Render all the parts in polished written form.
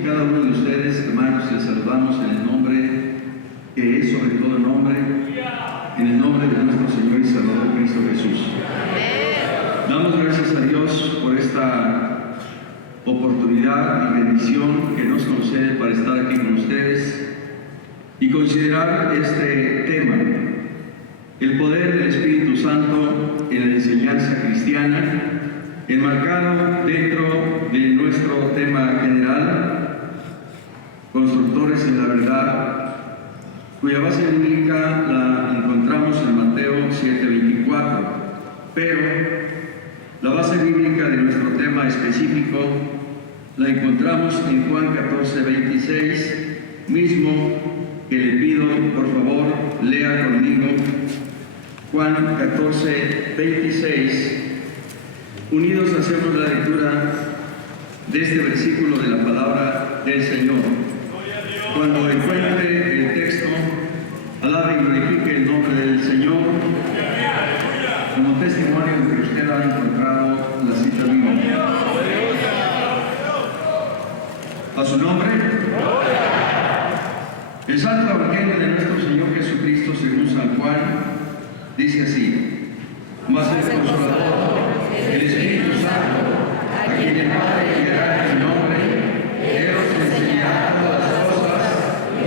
y cada uno de ustedes, hermanos, les saludamos en el nombre que es sobre todo nombre, en el nombre de nuestro Señor y Salvador Cristo Jesús. Damos gracias a Dios por esta oportunidad y bendición que nos concede para estar aquí con ustedes y considerar este tema, el poder del Espíritu Santo en la enseñanza cristiana, enmarcado dentro de nuestro tema general, constructores en la verdad, cuya base bíblica la encontramos en Mateo 7:24, pero la base bíblica de nuestro tema específico la encontramos en Juan 14:26, mismo que le pido, por favor, lea conmigo. Juan 14:26. Unidos hacemos la lectura de este versículo de la palabra del Señor. Cuando encuentre el texto, alabe y glorifique el nombre del Señor como testimonio de que usted ha encontrado la cita bíblica. A su nombre. El Santo Evangelio de nuestro Señor Jesucristo según San Juan dice así: mas el Consolador, el Espíritu Santo, a quien el Padre enviará en mi nombre, Él os enseñará todas las cosas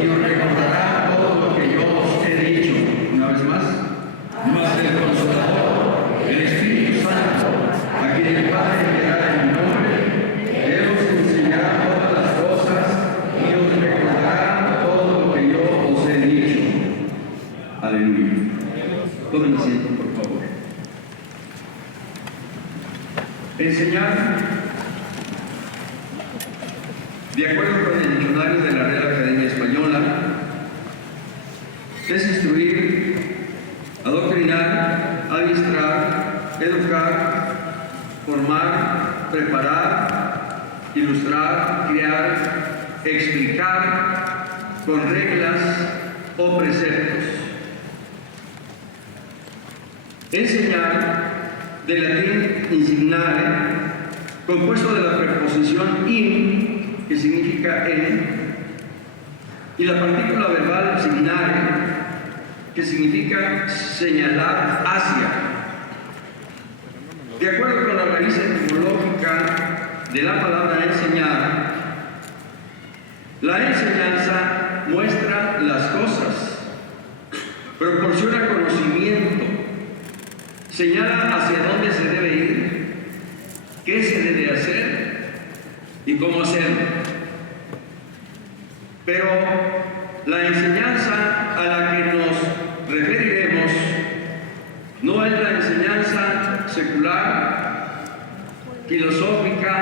y os recordará todo lo que yo os he dicho. Una vez más, mas el Consolador, el Espíritu Santo, a quien el Padre enviará en mi nombre, Él os enseñará todas las cosas y os recordará todo lo que yo os he dicho. Aleluya. Tomen asiento, por favor. Enseñar, de acuerdo con el diccionario de la Real Academia Española, es instruir, adoctrinar, adiestrar, educar, formar, preparar, ilustrar, criar, explicar con reglas o preceptos. Enseñar, de latín insignare, compuesto de la preposición in, que significa en, y la partícula verbal signare, que significa señalar hacia. De acuerdo con la raíz etimológica de la palabra enseñar, la enseñanza muestra las cosas, proporciona conocimiento, señala hacia dónde se debe ir, qué se debe hacer y cómo hacerlo. Pero la enseñanza a la que nos referiremos no es la enseñanza secular, filosófica,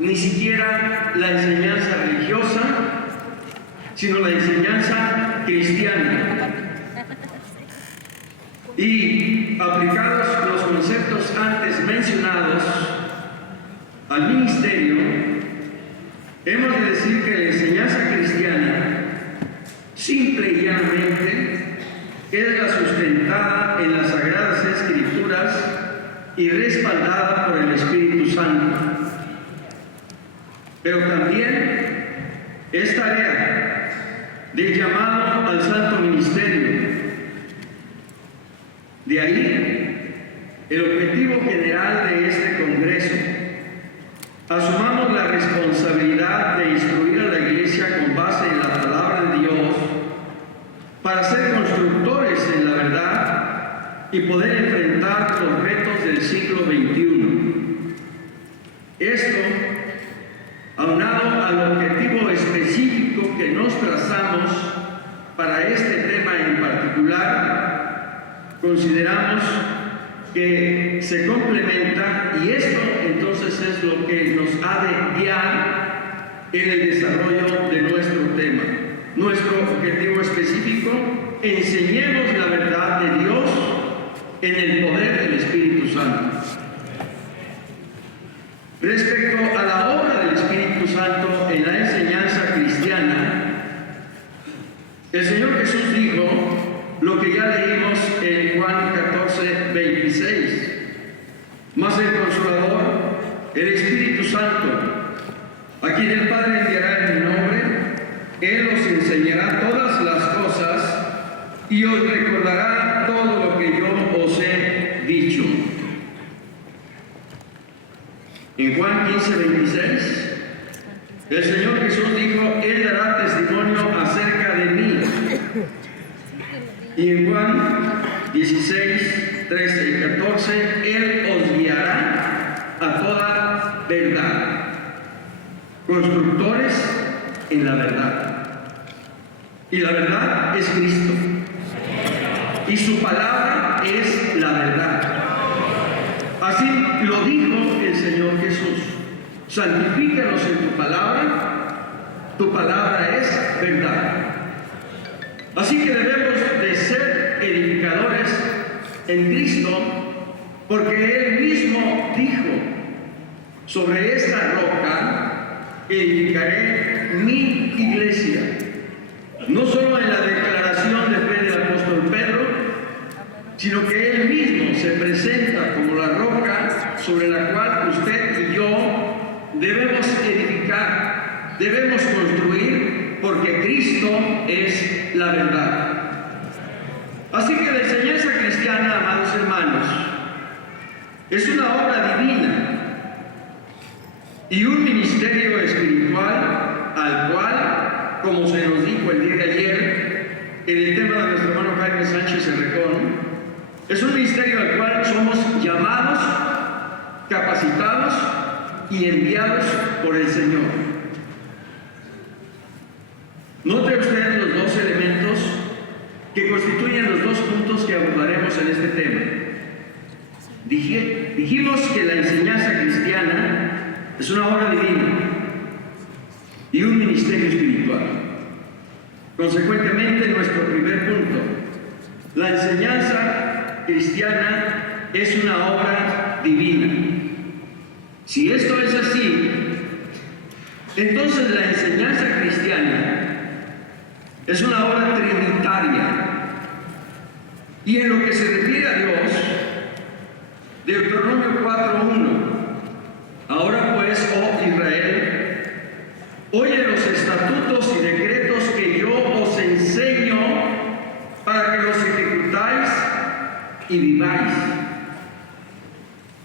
ni siquiera la enseñanza religiosa, sino la enseñanza cristiana. Y aplicados los conceptos antes mencionados al ministerio, hemos de decir que la enseñanza cristiana, simple y llanamente, es la sustentada en las Sagradas Escrituras y respaldada por el Espíritu Santo. Pero también es tarea del llamado al santo ministerio. De ahí el objetivo general de este Congreso. Asumamos la responsabilidad de instruir a la Iglesia con base en la palabra de Dios para ser constructores en la verdad y poder enfrentar los retos del siglo XXI. Esto, aunado al objetivo específico que nos trazamos para este tema en particular, consideramos que se complementa, y esto entonces es lo que nos ha de guiar en el desarrollo de nuestro tema. Nuestro objetivo específico: enseñemos la verdad de Dios en el poder del Espíritu Santo. Respecto a la obra del Espíritu Santo en la enseñanza cristiana, el Señor Jesús dijo lo que ya leímos en Juan 14:26. Mas el Consolador, el Espíritu Santo, a quien el Padre enviará en mi nombre. Él os enseñará todas las cosas y os recordará todo lo que yo os he dicho. En Juan 15:26, el Señor Jesús dijo: Él dará testimonio acerca de mí. Y en Juan 16, 13 y 14, Él os guiará a toda verdad. Constructores en la verdad. Y la verdad es Cristo. Y su palabra es la verdad. Así lo dijo el Señor Jesús: santifícalos en tu palabra es verdad. Así que debemos de ser edificadores en Cristo, porque Él mismo dijo: sobre esta roca edificaré mi iglesia. No solo en la declaración de fe del apóstol Pedro, sino que Él mismo se presenta como la roca sobre la cual usted y yo debemos edificar, debemos construir, porque Cristo es la verdad. Así que la enseñanza cristiana, amados hermanos, es una obra divina y un ministerio espiritual al cual, como se nos dijo el día de ayer en el tema de nuestro hermano Jaime Sánchez Herrejón, es un ministerio al cual somos llamados, capacitados y enviados por el Señor. Note usted los dos elementos que constituyen los dos puntos que abordaremos en este tema. Dijimos que la enseñanza cristiana es una obra divina y un ministerio espiritual. Consecuentemente, nuestro primer punto, la enseñanza cristiana es una obra divina. Si esto es así, entonces la enseñanza cristiana es una obra trinitaria. Y en lo que se refiere a Dios, Deuteronomio 4:1, ahora pues, oh Israel, oye los estatutos y decretos que yo os enseño para que los ejecutáis y viváis.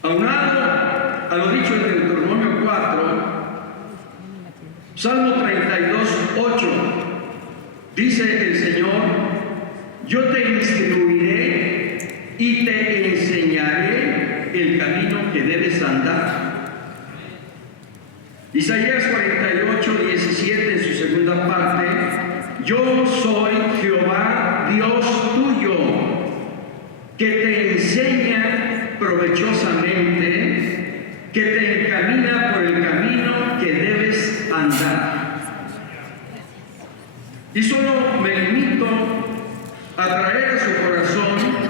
Aunado a lo dicho en Deuteronomio 4, Salmo 32:8, dice el Señor: yo te instruiré y te enseñaré el camino que debes andar. Isaías 48:17 en su segunda parte: yo soy Jehová, Dios tuyo, que te enseña provechosamente, que te encamina por el camino que debes andar. Y solo me limito a traer a su corazón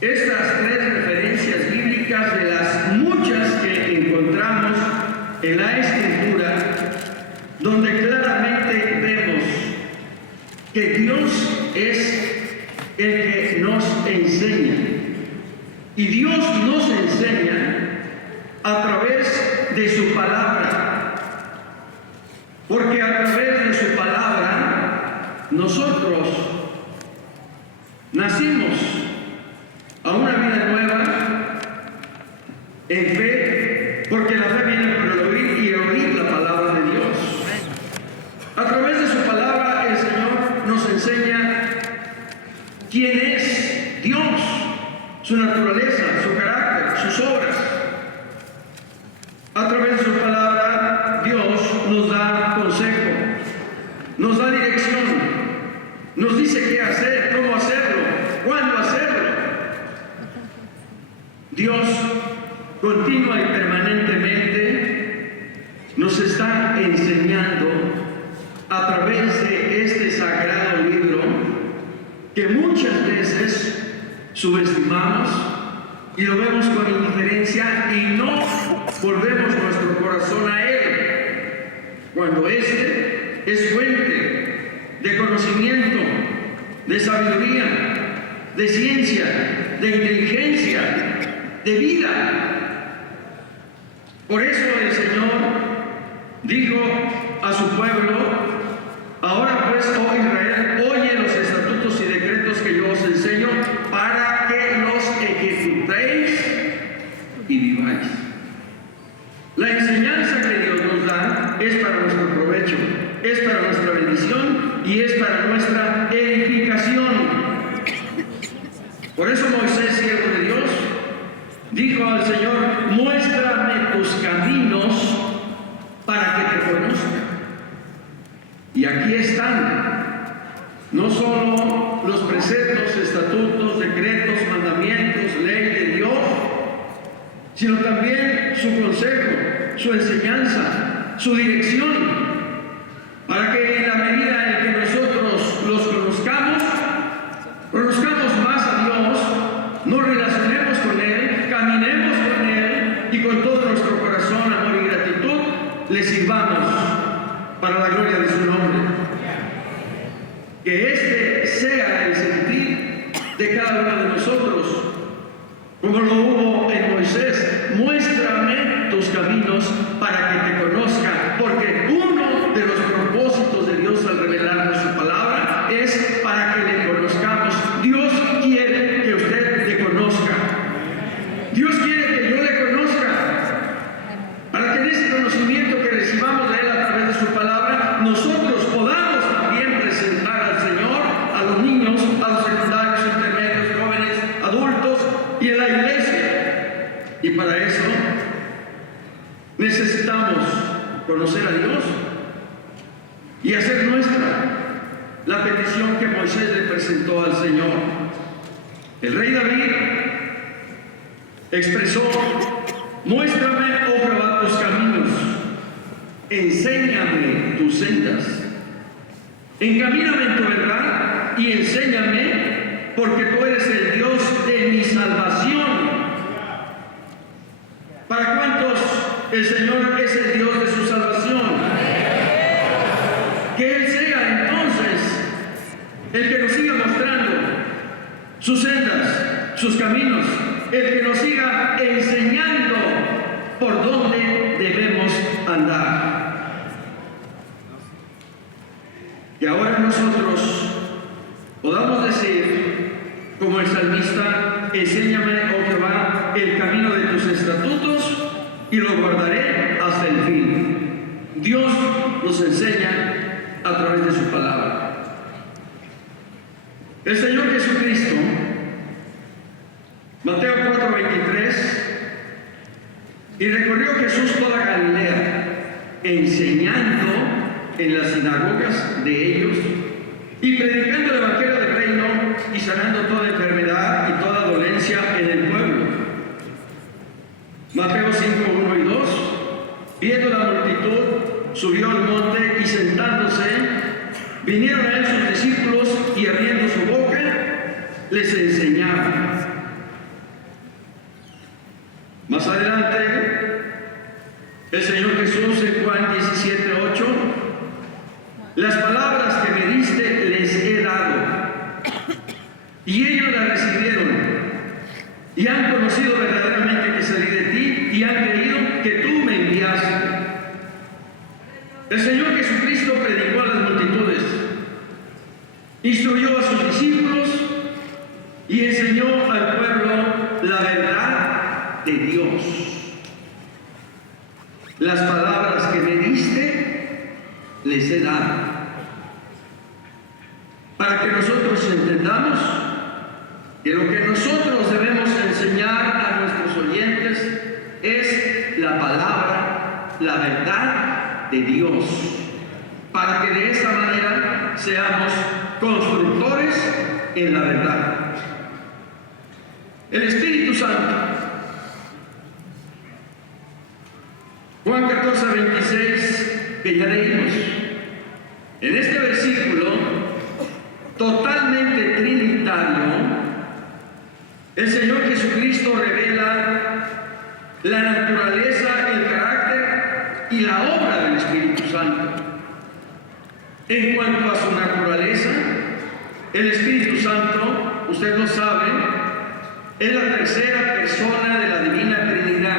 estas tres referencias bíblicas de las muchas que encontramos en la Escritura, donde claramente vemos que Dios es el que nos enseña. Y Dios nos enseña a través de su palabra, porque a través de su palabra nosotros nacimos a una vida nueva en fe, porque la fe viene por el oír y el oír la palabra de Dios. A través de su palabra el Señor nos enseña quién es Dios, su naturaleza, su carácter, sus obras. A través de su palabra Dios nos da consejo, nos da dirección, nos dice qué hacer, cómo hacerlo, cuándo hacerlo. Dios continua y permanentemente nos está enseñando a través de este sagrado libro, que muchas veces subestimamos y lo vemos con indiferencia y no volvemos nuestro corazón a Él, cuando este es fuente de conocimiento, de sabiduría, de ciencia, de inteligencia, de vida. Por eso el Señor dijo a su pueblo: ahora pues, oh Israel, oye los estatutos y decretos que yo os enseño, para que los ejecutéis y viváis. La enseñanza que Dios nos da es para nuestro provecho, es para nuestra bendición y es para nuestra edificación. Por eso Moisés, siervo de Dios, dijo al Señor: muéstrame tus caminos para que te conozca. Y aquí están, no solo los preceptos, estatutos, decretos, mandamientos, ley de Dios, sino también su consejo, su enseñanza, su dirección, para que en la medida en que nosotros los conozcamos más a Dios, nos relacionemos con Él, caminemos con Él y con todo nuestro corazón, amor y gratitud, le sirvamos para la gloria de su nombre. Que este sea el sentir de cada uno de nosotros, como lo hubo en Moisés: muéstrame tus caminos para que te conozca, porque uno de los propósitos de Dios al revelarnos su palabra es para que le conozcamos. Dios quiere que usted le conozca. Dios quiere que yo le conozca, para que en ese conocimiento que recibamos de Él a través de su palabra, nosotros podamos también presentar al Señor a los niños, a los secundarios, intermedios, jóvenes, adultos y en la iglesia. Y para eso necesitamos conocer a Dios y hacer nuestra la petición que Moisés le presentó al Señor. El rey David expresó: muéstrame, oh Jehová, tus caminos, enséñame tus sendas, encamíname en tu verdad y enséñame, porque tú eres el Dios de mi salvación. ¿Para cuántos el Señor es el Dios de su salvación? Que Él sea entonces el que nos siga mostrando sus sendas, sus caminos, el que nos siga enseñando por dónde debemos andar. Y ahora nosotros podamos decir, como el salmista: enséñame, oh Jehová, el camino de tus estatutos y lo guardaré hasta el fin. Dios nos enseña a través de su palabra. El Señor Jesucristo, Mateo 4:23, y recorrió Jesús toda Galilea, enseñando en las sinagogas de ellos y predicando el evangelio del reino y sanando toda enfermedad y toda dolencia en el pueblo. Mateo 5:1 y 2, viendo la multitud, subió al monte y sentándose, vinieron a él sus discípulos y abriendo su boca, les enseñaba. Más adelante, el Señor Jesús en Juan 17:8, las palabras que me diste les he dado, y ellos las recibieron, y han conocido verdaderamente que salí de ti, y han creído que tú me enviaste. El Señor Jesucristo predicó a las multitudes, instruyó a sus discípulos y enseñó al pueblo la verdad de Dios. Las palabras que me diste les he dado, para que nosotros entendamos que lo que nosotros debemos enseñar a nuestros oyentes es la palabra, la verdad de Dios, para que de esa manera seamos constructores en la verdad. El Espíritu Santo, Juan 14:26, que ya leímos, en este versículo totalmente trinitario, el Señor Jesucristo revela la naturaleza, el carácter y la obra del Espíritu Santo. En cuanto a su naturaleza, el Espíritu Santo, usted lo sabe, es la tercera persona de la Divina Trinidad.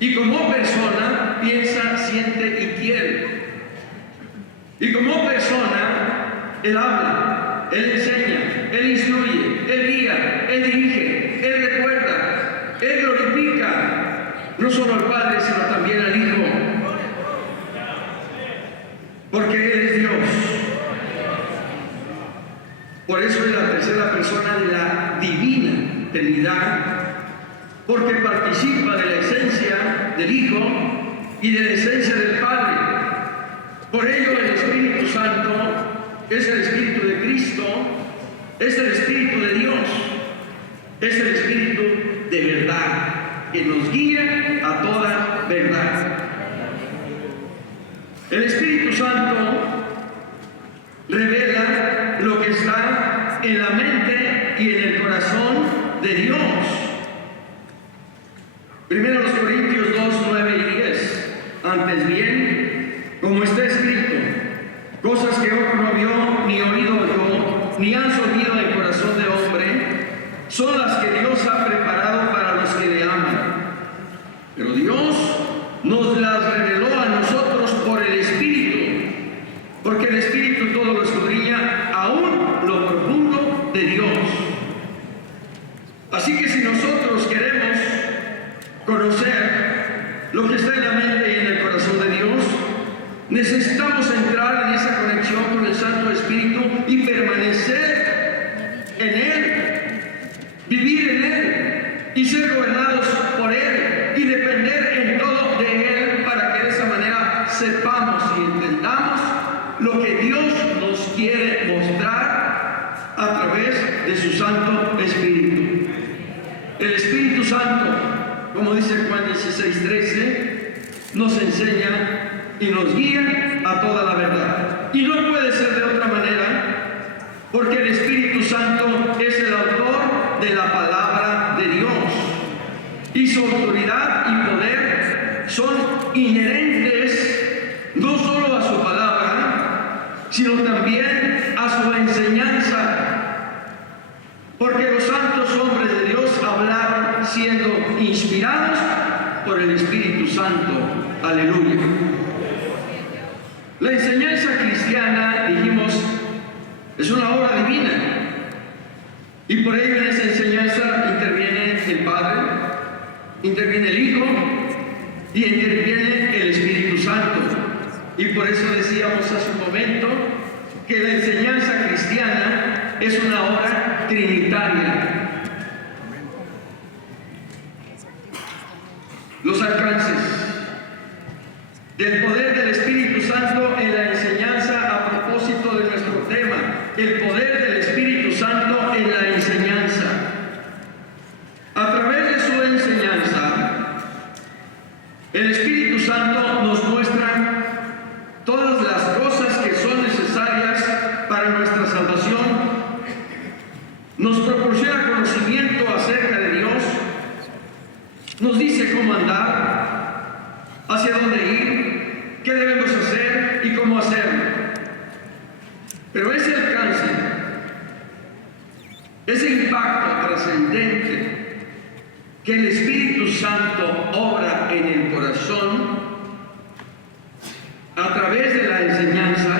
Y como persona piensa, siente y quiere. Y como persona, Él habla, Él enseña, Él instruye, Él guía, Él dirige, Él recuerda, Él glorifica, no solo al Padre, sino también al Hijo. Porque Él es Dios. Por eso es la tercera persona de la divina Trinidad, porque participa de la esencia del Hijo y de la esencia del Padre. Por ello el Espíritu Santo es el Espíritu de Cristo, es el Espíritu de Dios, es el Espíritu de verdad, que nos guía a toda verdad. El Espíritu Santo revela lo que está en la mente y en el corazón de Dios. Primero los Corintios 2, 9 y 10. Antes bien, como está escrito, cosas que ojo no vio, ni oído oyó, ni han subido en corazón de hombre, son las que Dios ha preparado para los que le aman. Pero Dios nos las reveló a nosotros por el Espíritu, porque el Espíritu todo lo escudriña, aún lo profundo de Dios. Así que si nosotros queremos conocer lo que está en la mente y en el corazón de Dios, necesitamos entrar en esa conexión con el Santo Espíritu y permanecer en Él, vivir en Él y ser gobernados por Él y depender en todo de Él, para que de esa manera sepamos y entendamos lo que Dios nos quiere mostrar a través de su Santo Espíritu. El Espíritu Santo, como dice Juan 16:13, nos enseña y nos guía a toda la verdad. Y no puede ser de otra manera, porque el Espíritu Santo es el autor de la palabra de Dios, y su autoridad y poder son inherentes no solo a su palabra, sino también a su enseñanza. Porque los santos hombres de Dios hablaron siendo inspirados por el Espíritu Santo. Aleluya. La enseñanza cristiana, dijimos, es una obra divina. Y por ello en esa enseñanza interviene el Padre, interviene el Hijo y interviene el Espíritu Santo. Y por eso decíamos hace un momento que la enseñanza cristiana es una obra trinitaria. Los alcances del poder del Espíritu Santo en la enseñanza, a propósito de nuestro tema, el poder del Espíritu Santo en la enseñanza. A través de su enseñanza, el Espíritu Santo nos muestra todas las cosas que son necesarias para nuestra salvación, nos proporciona conocimiento acerca de Dios, nos dice cómo andar, hacia dónde ir, qué debemos hacer y cómo hacerlo. Pero ese alcance, ese impacto trascendente que el Espíritu Santo obra en el corazón a través de la enseñanza,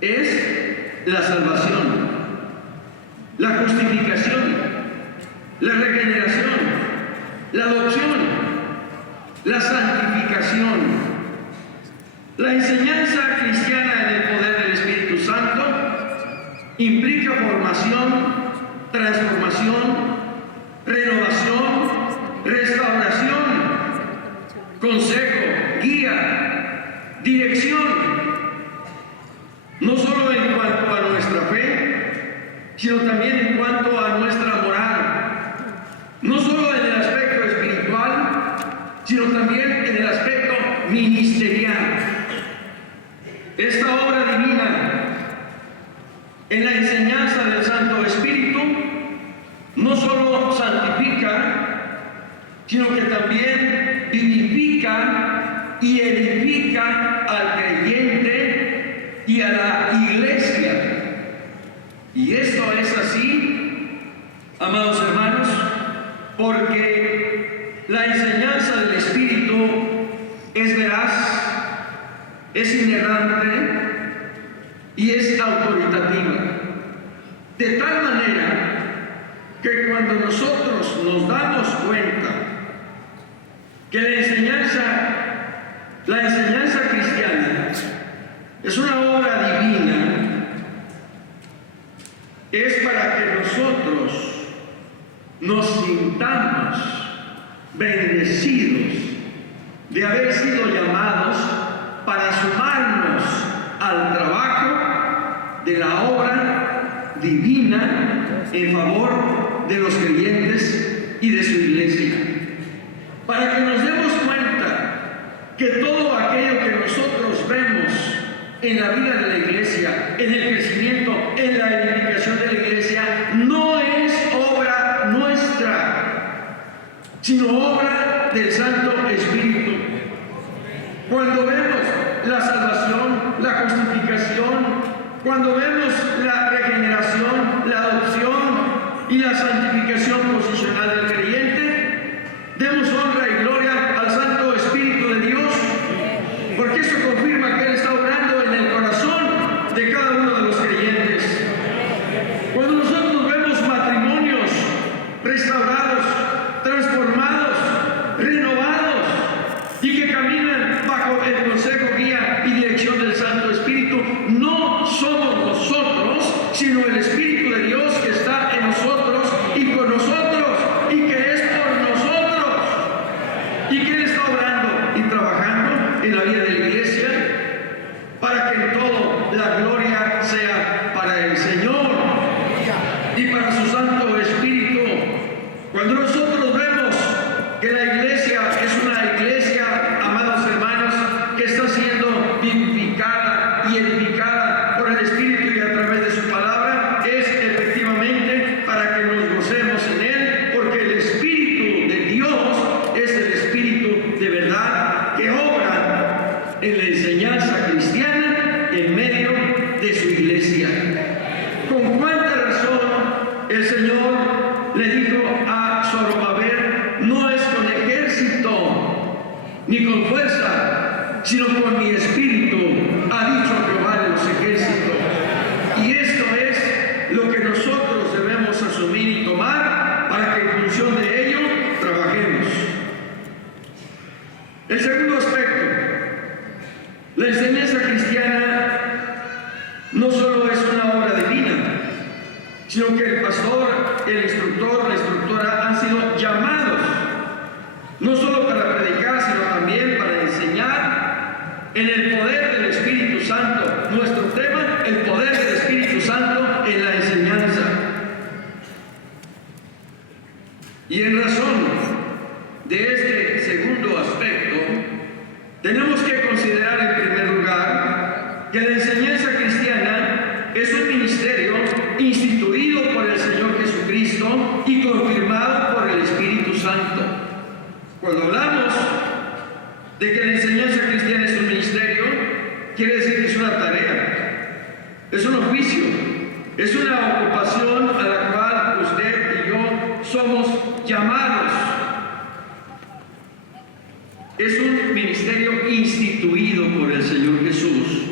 es la salvación, la justificación, la regeneración, la adopción, la santificación. La enseñanza cristiana en el poder del Espíritu Santo implica formación, transformación, renovación, restauración, consejo, guía, dirección, no solo en cuanto a nuestra fe, sino también en cuanto a nuestra moral, no solo en el aspecto espiritual, sino también en el aspecto ministerial. Esta obra divina en la enseñanza del Santo Espíritu no solo santifica, sino que también vivifica y edifica al creyente y a la iglesia. Y esto es así, amados hermanos, porque la enseñanza del Espíritu es veraz, es inerrante y es autoritativa. De tal manera que cuando nosotros nos damos cuenta que la enseñanza cristiana es una obra divina, es para que nosotros nos sintamos bendecidos de haber sido llamados para sumarnos al trabajo de la obra divina en favor de los creyentes y de su iglesia. Para que nos demos cuenta que todo aquello que nosotros vemos en la vida de la iglesia, en el crecimiento, en la edificación de la iglesia, no es obra nuestra, sino obra del Santo Espíritu. Cuando vemos la salvación, la justificación, cuando vemos la regeneración, la adopción y la santificación posicional del creyente, demos honra y gloria al Santo Espíritu de Dios, porque eso confirma que Él está obrando en el corazón de cada uno de los creyentes. Cuando nosotros vemos matrimonios restaurados, transformados, renovados y que caminan bajo el consejo, guía y dirección del Santo Espíritu, no somos nosotros, sino el Espíritu de Dios que está en nosotros y con nosotros y que es por nosotros y que Él está obrando y trabajando en la vida de la iglesia para que en todo la gloria sea para el Señor y para su Santo Espíritu. Cuando nosotros vemos que la iglesia es una iglesia, amados hermanos, que está siendo vivificada y edificada por el Espíritu y a través de su palabra, es efectivamente para que nos gocemos en Él, porque el Espíritu de Dios es el Espíritu de verdad que obra en la enseñanza cristiana en medio de su iglesia. Con cuánta razón el Señor le dijo a Zorobabel: no es con ejército ni con fuerza, sino con mi espíritu, ha dicho Jehová de los ejércitos. Y esto es lo que nosotros debemos asumir y tomar para que en función de ello trabajemos. El segundo aspecto, la enseñanza cristiana no solo es una obra divina, sino que el pastor, el instructor, la instructora han sido llamados no solo para predicar, sino también para enseñar en el poder del Espíritu Santo. Nuestro tema, el poder del Espíritu Santo en la enseñanza. Y en razón de este segundo aspecto, tenemos que considerar en primer lugar que la enseñanza cristiana es un ministerio instituido por el Señor Jesucristo y confirmado por el Espíritu Santo. Cuando hablamos de que la enseñanza cristiana es un ministerio, quiere decir que es una tarea, es un oficio, es una ocupación a la cual usted y yo somos llamados. Es un ministerio instituido por el Señor Jesús,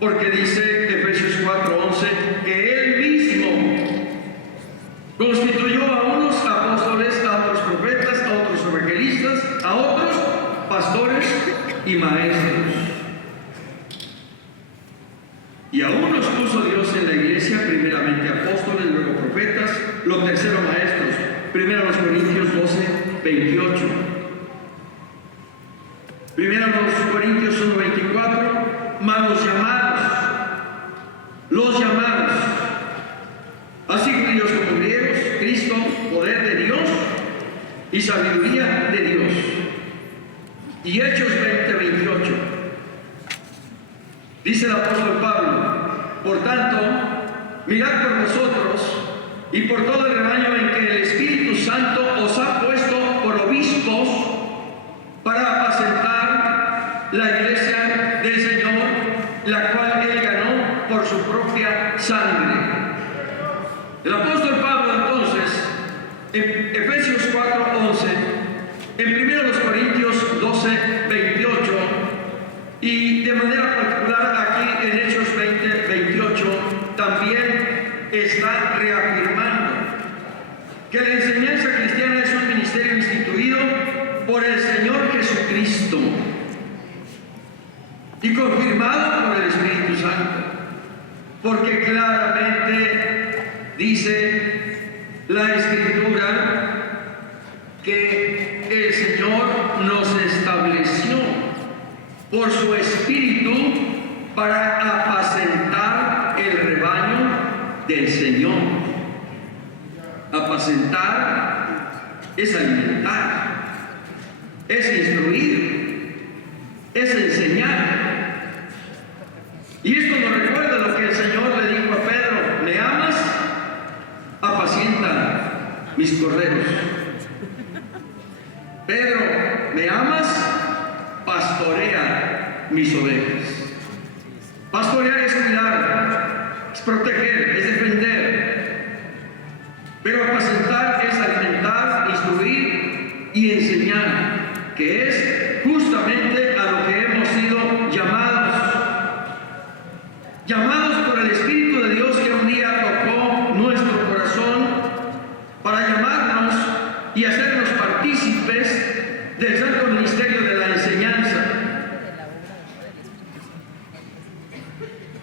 porque dice Efesios 4:11 que Él mismo constituyó a unos apóstoles, a otros profetas, a otros evangelistas, a otros pastores y maestros. Y a unos puso Dios en la iglesia, primeramente apóstoles, luego profetas, los terceros maestros. Primero los Corintios 12:28. Primero los Corintios 1:24, más los llamados, así judíos como griegos, Cristo, poder de Dios y sabiduría de Dios. Y Hechos 20:28, dice el apóstol Pablo: por tanto, mirad por vosotros y por todo el rebaño en que el Espíritu Santo os ha puesto por obispos para apacentar la iglesia del Señor, la cual Él ganó por su propia sangre. El apóstol Pablo entonces, en Efesios 4:11, En 1 Corintios 12, 28, y de manera particular aquí en Hechos 20, 28, también está reafirmando que la enseñanza cristiana es un ministerio instituido por el Señor Jesucristo y confirmado por el Espíritu Santo, porque claramente dice la Escritura que el Señor nos estableció por su Espíritu para apacentar el rebaño del Señor. Apacentar es alimentar, es instruir, es enseñar. Y esto nos recuerda lo que el Señor le dijo a Pedro: ¿me amas? Apacienta mis corderos. Pedro, ¿me amas? Pastorea mis ovejas. Pastorear es cuidar, es proteger, es defender. Pero apacentar es alimentar, instruir y enseñar, que es justamente a lo que hemos sido llamados. Llamados por el Espíritu de Dios, que un día tocó nuestro corazón para llamarnos y hacernos partícipes del santo ministerio de la enseñanza,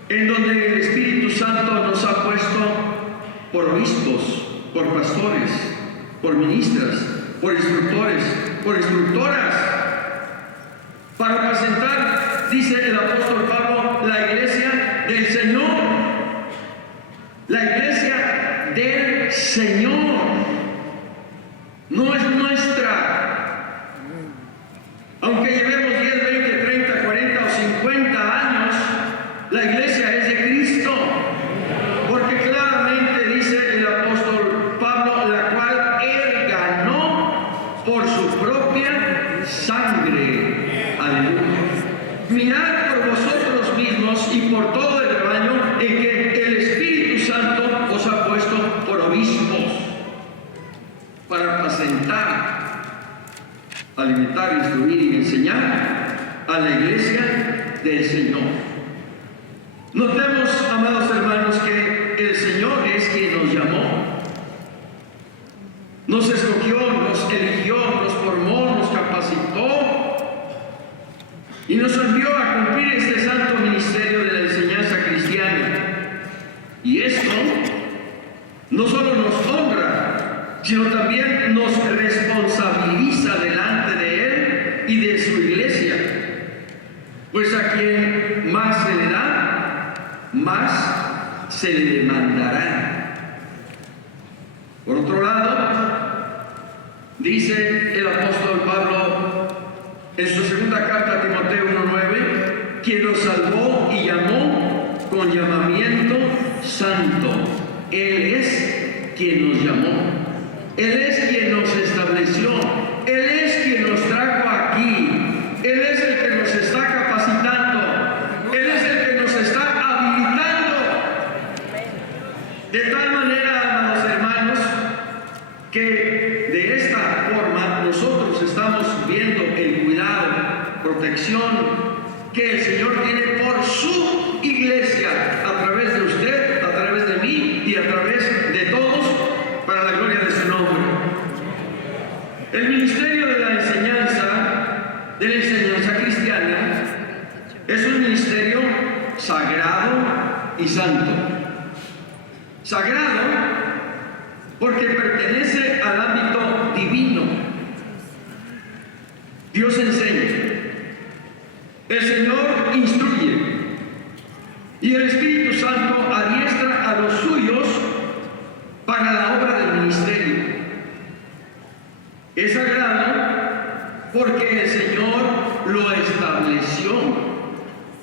en donde el Espíritu Santo nos ha puesto por obispos, por pastores, por ministras, por instructores, por instructoras, para apacentar, dice el apóstol Pablo, la iglesia del Señor. La iglesia del Señor no es nuestra. Aunque llevemos 10, 20, 30, 40 o 50 años, la iglesia es de Cristo. Porque claramente dice el apóstol Pablo, la cual Él ganó por su propia sangre. Aleluya. Mirad por vosotros mismos y por todo el rebaño en que el Espíritu Santo os ha puesto por obispos, para apacentar, alimentar, instruir y enseñar a la iglesia del Señor. Notemos, amados hermanos, que el Señor es quien nos llamó, nos escogió, nos eligió, nos formó, nos capacitó y nos envió a cumplir este santo ministerio de la enseñanza cristiana. Y esto no solo nos honra, sino también nos responsabiliza delante de Él y de su iglesia. Pues a quien más se le da, más se le demandará. Por otro lado, dice el apóstol Pablo en su segunda carta a Timoteo 1:9, quien nos salvó y llamó con llamamiento santo. Él es quien nos llamó. Él es quien nos estableció. Él es quien nos trajo aquí. Él es el que nos está capacitando. Él es el que nos está habilitando. De tal manera, amados hermanos, que de esta forma nosotros estamos viendo el cuidado, protección que el Señor tiene por su iglesia, a través de usted, a través de mí y a través de todos, para la gloria de su nombre. El ministerio de la enseñanza cristiana, es un ministerio sagrado y santo. Sagrado porque pertenece al ámbito divino. Dios enseña, el Señor instruye y el Espíritu Santo adiestra a los suyos para la obra del ministerio. Es sagrado porque el Señor lo estableció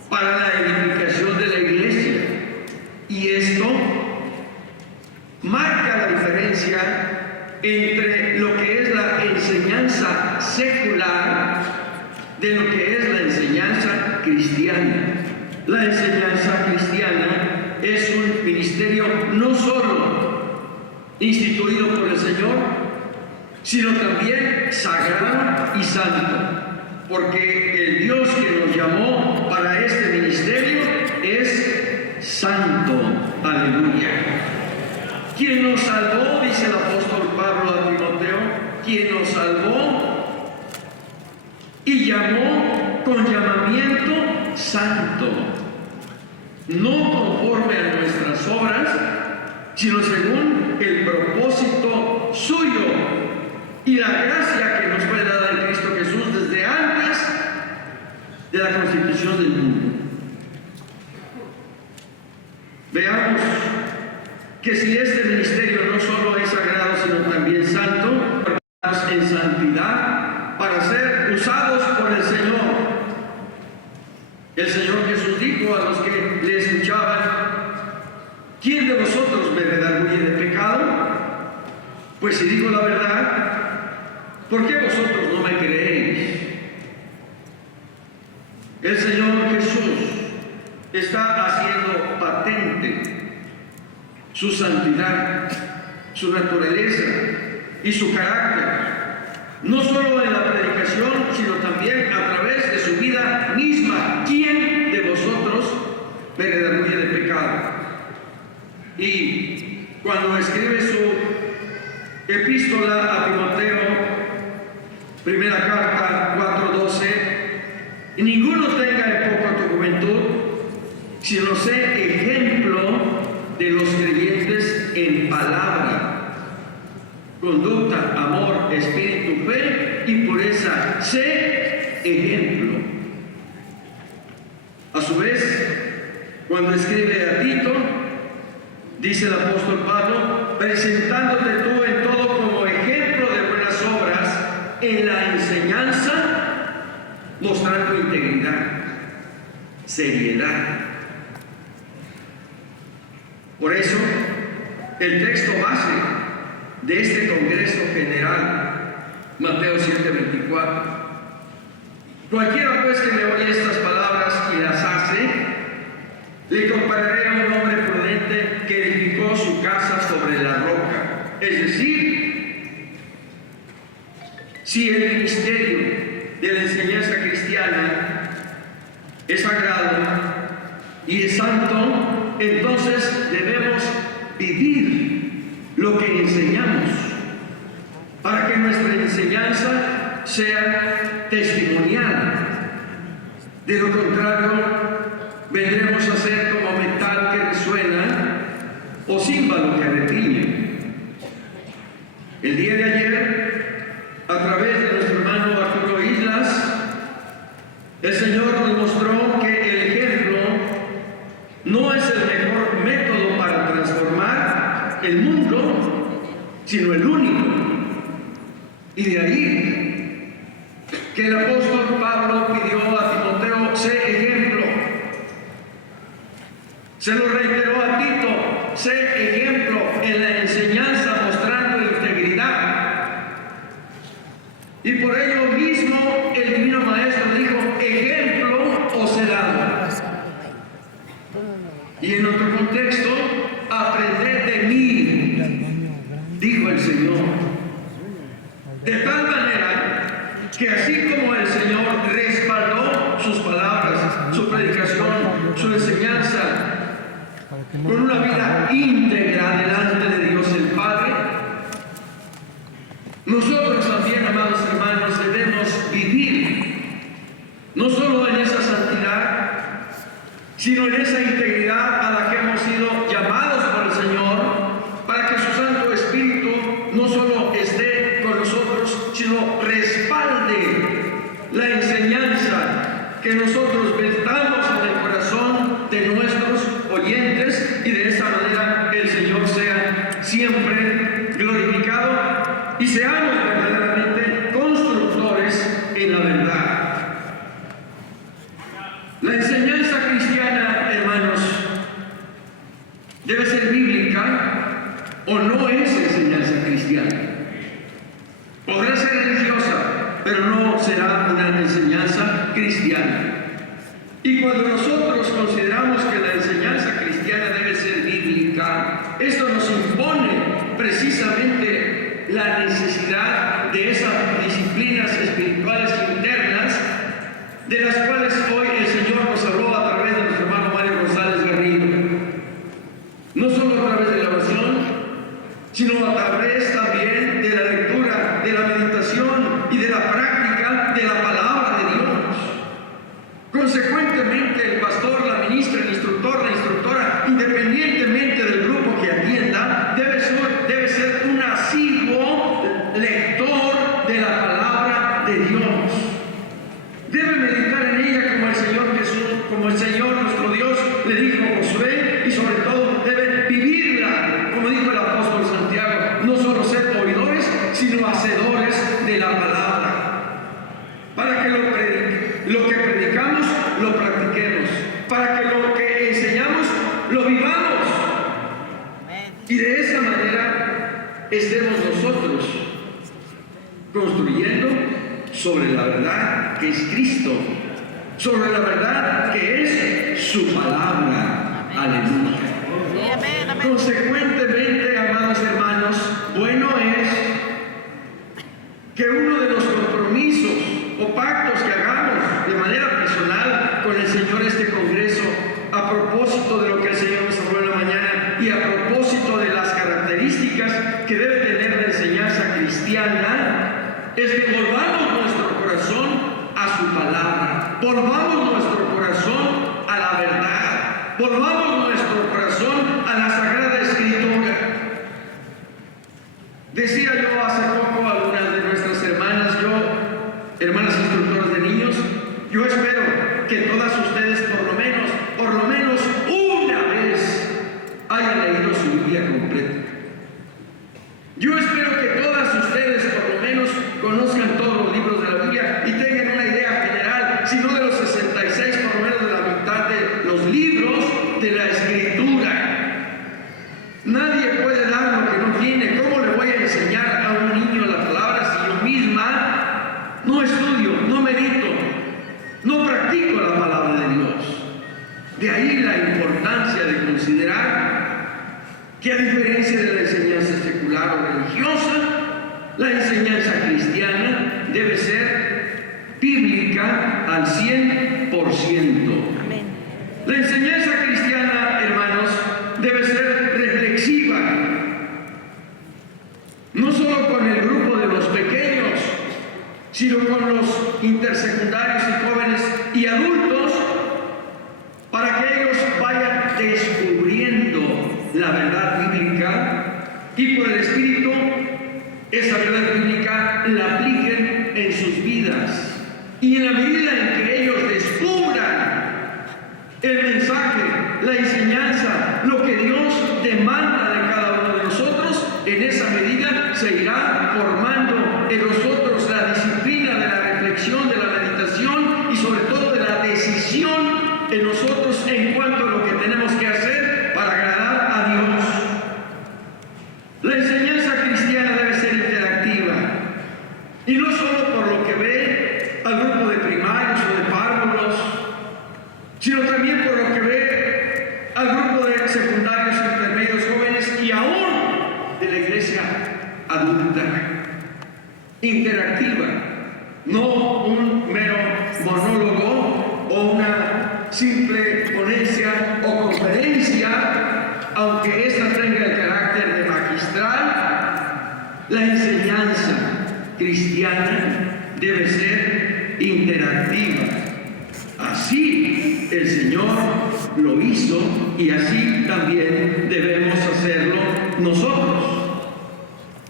para la edificación de la iglesia, y esto marca la diferencia entre lo que es la enseñanza secular de lo que es la enseñanza cristiana. La enseñanza cristiana es un ministerio no solo instituido por el Señor, sino también sagrado y santo, porque el Dios que nos llamó para este ministerio es santo. Aleluya. Quien nos salvó, dice el apóstol Pablo a Timoteo, quien nos salvó y llamó con llamamiento santo, no conforme a nuestras obras, sino según el propósito suyo y la gracia que nos fue dada en Cristo Jesús desde antes de la constitución del mundo. Veamos que si este ministerio no solo es sagrado, sino también santo, en santidad para ser usados por el Señor. El Señor Jesús dijo a los que le escuchaban: ¿quién de vosotros me redarguye de pecado? Pues si digo la verdad, ¿por qué vosotros no me creéis? El Señor Jesús está haciendo patente su santidad, su naturaleza y su carácter, no solo en la predicación, sino también a través de su vida misma. ¿Quién de vosotros me redarguye de pecado? Y cuando escribe su epístola a Timoteo, primera carta 4:12, y ninguno tenga en poco tu juventud, sino sé ejemplo de los creyentes en palabra, conducta, amor, espíritu, fe y pureza. Sé ejemplo. A su vez, cuando escribe a Tito, dice el apóstol Pablo: presentándote tú en todo como ejemplo de buenas obras, en la enseñanza, mostrando integridad, seriedad. Por eso, el texto base de este Congreso General, Mateo 7:24. Cualquiera pues que me oye estas palabras y las hace, le compararé a un hombre prudente que edificó su casa sobre la roca. Es decir, si el ministerio de la enseñanza cristiana es sagrado y es santo, entonces debemos vivir lo que enseñamos para que nuestra enseñanza sea testimonial. De lo contrario, vendremos a ser como metal que resuena o címbalo que retiñe. El día de ayer, a través de nuestro hermano Arturo Islas, el Señor nos mostró que el ejemplo no es el mejor método para transformar el mundo, sino el único. Y de ahí que el apóstol Pablo pidió a Timoteo: sé ejemplo. Se lo reiteró a Tito: sé ejemplo en la enseñanza, mostrando integridad. Y por ello mismo el Divino Maestro dijo: ejemplo os he dado. Y en otro contexto: aprended de mí, dijo el Señor. De tal manera que así como el Señor respaldó sus palabras, su predicación, su enseñanza, con una vida íntegra delante de Dios el Padre, nosotros también, amados hermanos, debemos vivir no solo en esa santidad, sino en esa integridad a la que hemos sido llamados por el Señor, para que su Santo Espíritu no solo esté con nosotros, sino respalde la enseñanza que nosotros vertamos en el corazón de nuestros oyentes, y de esa manera el Señor sea siempre glorificado y seamos verdaderamente constructores en la verdad. La enseñanza cristiana, hermanos, debe ser bíblica o no es enseñanza cristiana. Podrá ser religiosa, pero no será una enseñanza cristiana. Y cuando nosotros consideramos que la enseñanza cristiana debe ser bíblica, esto nos impone precisamente la necesidad de esas disciplinas espirituales internas, de las cuales hoy el Señor nos habló a través de nuestro hermano Mario González Garrido. No solo a través de la oración, sino a través también de la lectura, de la meditación y de la práctica de la palabra de Dios. Consecuentemente, el pastor, la ministra, el instructor, la instructora, independientemente del grupo que atienda, debe ser un asiduo lector de la palabra de Dios. Debe meditar en ella como el Señor Jesús, como el Señor nuestro Dios le dijo a Josué, y sobre todo debe vivirla, como dijo el apóstol Santiago, no solo ser oidores, sino hacedores de la palabra, para que lo que predicamos lo practiquemos, para que lo que enseñamos lo vivamos, y de esa manera estemos nosotros construyendo sobre la verdad que es Cristo, sobre la verdad que es su palabra. Aleluya. Consecuentemente, amados hermanos, bueno es que uno de los compromisos o pactos que hagamos de manera personal con el Señor este Congreso, a propósito de lo que el Señor nos habló en la mañana y a propósito de las características que debe tener la enseñanza cristiana, es que volvamos nuestro corazón a su palabra, volvamos nuestro corazón a la verdad, volvamos nuestro corazón a la Sagrada Escritura. Decía yo hace poco a algunas de nuestras hermanas, hermanas instructoras de niños, yo espero que todas ustedes por lo menos una vez hayan leído su Biblia completa. Yo espero que todas ustedes por lo menos conozcan todos los libros de la Biblia y tengan una idea general, si no de los 66, por lo menos de la mitad de los libros de la Escritura. Nadie puede dar lo que no tiene. ¿Cómo le voy a enseñar a un niño la palabra si yo misma no estudio, no medito, no practico la palabra de Dios? De ahí la importancia de considerar que, a diferencia de la enseñanza secular o religiosa, la enseñanza cristiana debe ser bíblica al 100%. Amén. La enseñanza cristiana, hermanos, debe ser reflexiva, no solo con el grupo de los pequeños, sino con los intersecundarios y jóvenes y adultos, para que ellos vayan descubriendo la verdad bíblica y por el Espíritu esa verdad bíblica la apliquen en sus vidas. Y en la medida en que ellos descubran el mensaje, la enseñanza, lo que Dios demanda de cada uno de nosotros, en esa medida se irá formando en nosotros la disciplina de la reflexión, de la meditación y sobre todo de la decisión en nosotros en cuanto a lo que tenemos que hacer para agradar a Dios. La enseñanza cristiana debe ser interactiva, y no solo por lo que ve al grupo de primarios o de párvulos, sino también por lo que ve al grupo de secundarios, intermedios, jóvenes y aún de la iglesia adulta. Interactiva, no un mero monólogo o una simple ponencia o conferencia, aunque esta tenga el carácter de magistral. La enseñanza cristiana debe ser interactiva. Así el Señor lo hizo y así también debemos hacerlo nosotros.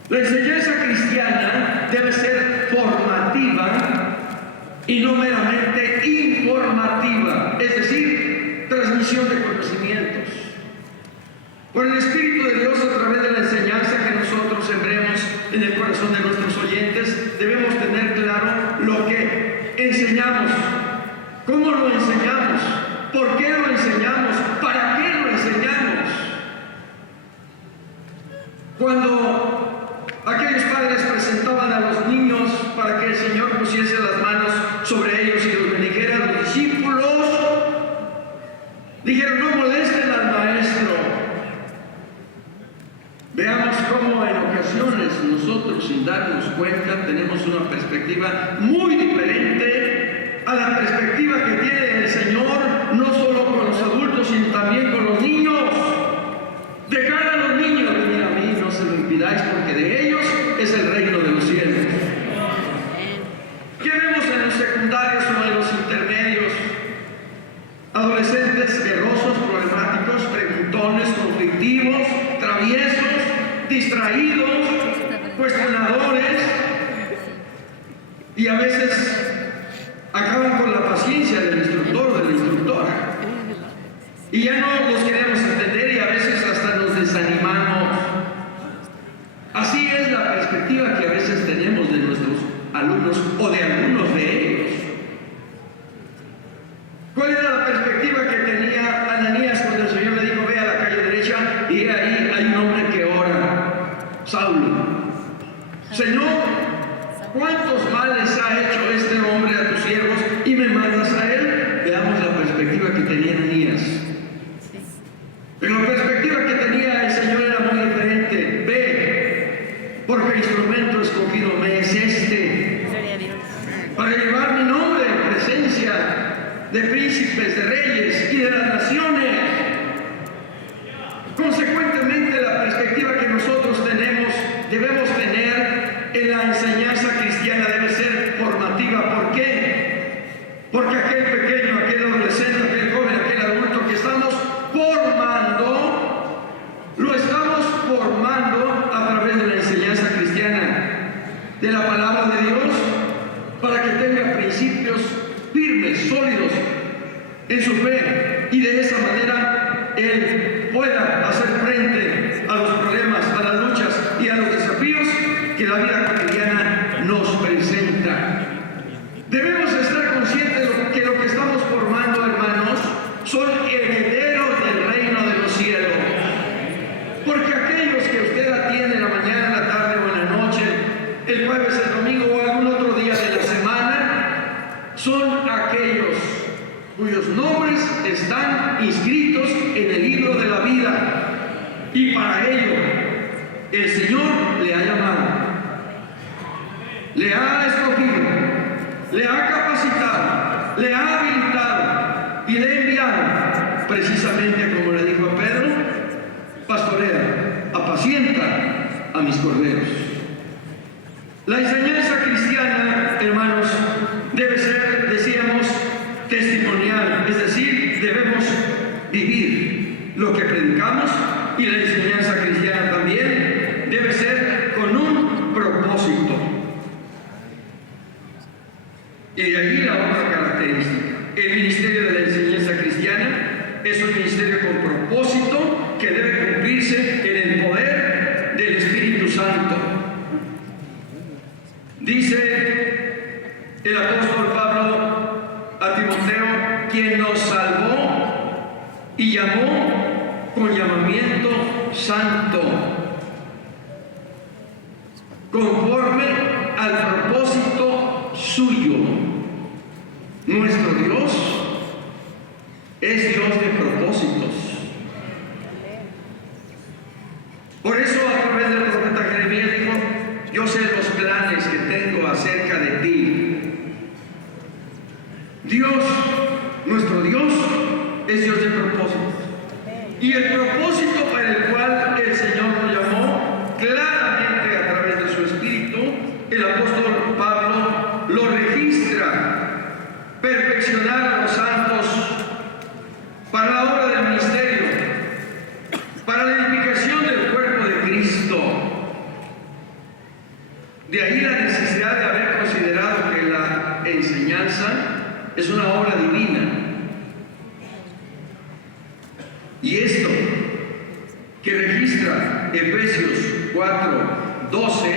La enseñanza cristiana debe ser formativa y no meramente informativa, es decir, transmisión de conocimientos. Por el Espíritu de Dios, a través de la enseñanza que nosotros sembremos en el corazón de nuestros oyentes, debemos tener claro lo que enseñamos, cómo lo enseñamos, por qué lo enseñamos, para qué lo enseñamos. Cuando aquellos padres presentaban a los niños para que el Señor pusiese las manos sobre ellos y los bendijera, los discípulos dijeron: no molesten al maestro. Veamos cómo en ocasiones nosotros, sin darnos cuenta, tenemos una perspectiva muy diferente a la perspectiva que tiene el Señor, no solo con los adultos, sino también con los niños. Dejad a los niños venir a mí, no se lo impidáis, porque de ellos es el reino de los cielos. ¿Qué vemos en los secundarios o en los intermedios? Adolescentes guerrosos, problemáticos, preguntones, conflictivos, traviesos, distraídos, cuestionadores, y a veces acaban con la paciencia del instructor o de la instructora. Y ya no los queremos entender y a veces hasta nos desanimamos. Así es la perspectiva que a veces tenemos de nuestros alumnos o de algunos de ellos. ¿Cuál era la perspectiva que tenía Ananías cuando el Señor le dijo: ve a la calle derecha y ahí hay un hombre que ora, Saulo? Señor, ¿cuántos males ha hecho este hombre a tus siervos y me mandas a él? Veamos la perspectiva que tenía Ananías. Pero la perspectiva que tenía el Señor era muy diferente. Ve, porque el instrumento escogido me es este, para llevar mi nombre en presencia de príncipes, de reyes y de las naciones. Consecuentemente, la perspectiva que nosotros debemos tener en la enseñanza cristiana debe ser formativa. ¿Por qué? Porque aquel pequeño, aquel adolescente, aquel joven, aquel adulto que estamos formando, lo estamos formando a través de la enseñanza cristiana, de la palabra de Dios, para que tenga principios firmes, sólidos en su fe, y de esa manera él pueda hacer frente a los problemas, a las luchas y a los desafíos que la vida cotidiana nos presenta. Debemos estar conscientes de que lo que estamos formando, hermanos, son herederos del reino de los cielos. Porque aquellos que usted atiende en la mañana, en la tarde o en la noche, el jueves, el domingo o algún otro día de la semana, son aquellos cuyos nombres están inscritos en el libro de la vida. Y para ello, el Señor le ha llamado, le ha escogido, le ha capacitado, le ha habilitado y le ha enviado, precisamente como le dijo a Pedro: pastorea, apacienta a mis corderos. La enseñanza cristiana, hermanos, debe ser, decíamos, testimonial, es decir, debemos vivir lo que predicamos, y la enseñanza cristiana también debe ser con un propósito. Y de allí la otra característica: el ministerio de la enseñanza cristiana es un ministerio con propósito que debe cumplirse en el poder del Espíritu Santo. Dice el apóstol Pablo a Timoteo, quien nos salvó y llamó con llamamiento santo, conforme al propósito suyo. Nuestro Dios es Dios de propósitos. Por eso, a través del profeta Jeremías dijo: yo sé los planes que tengo acerca de ti. Dios, nuestro Dios, es Dios de propósitos. Y el propósito para el cual el Señor nos llamó, claramente a través de su Espíritu, el apóstol Pablo lo registra: perfeccionar a los santos para la obra del ministerio, para la edificación del cuerpo de Cristo. De ahí la necesidad de haber considerado que la enseñanza es una obra divina. Y esto que registra Efesios 4:12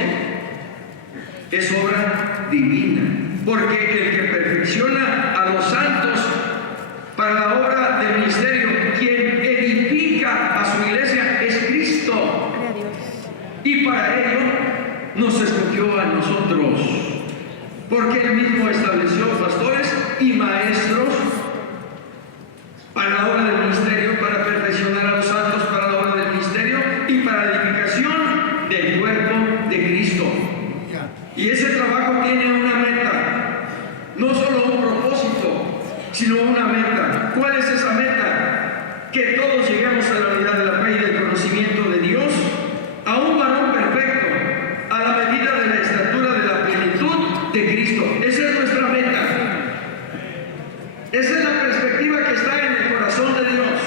es obra divina, porque el que perfecciona a los santos para la obra del ministerio, quien edifica a su iglesia, es Cristo. Y para ello nos escogió a nosotros, porque Él mismo estableció pastores y maestros para la obra del ministerio, para perfeccionar a los santos para la obra del ministerio y para la edificación del cuerpo sino una meta. ¿Cuál es esa meta? Que todos lleguemos a la unidad de la fe y del conocimiento de Dios, a un varón perfecto, a la medida de la estatura de la plenitud de Cristo. Esa es nuestra meta. Esa es la perspectiva que está en el corazón de Dios.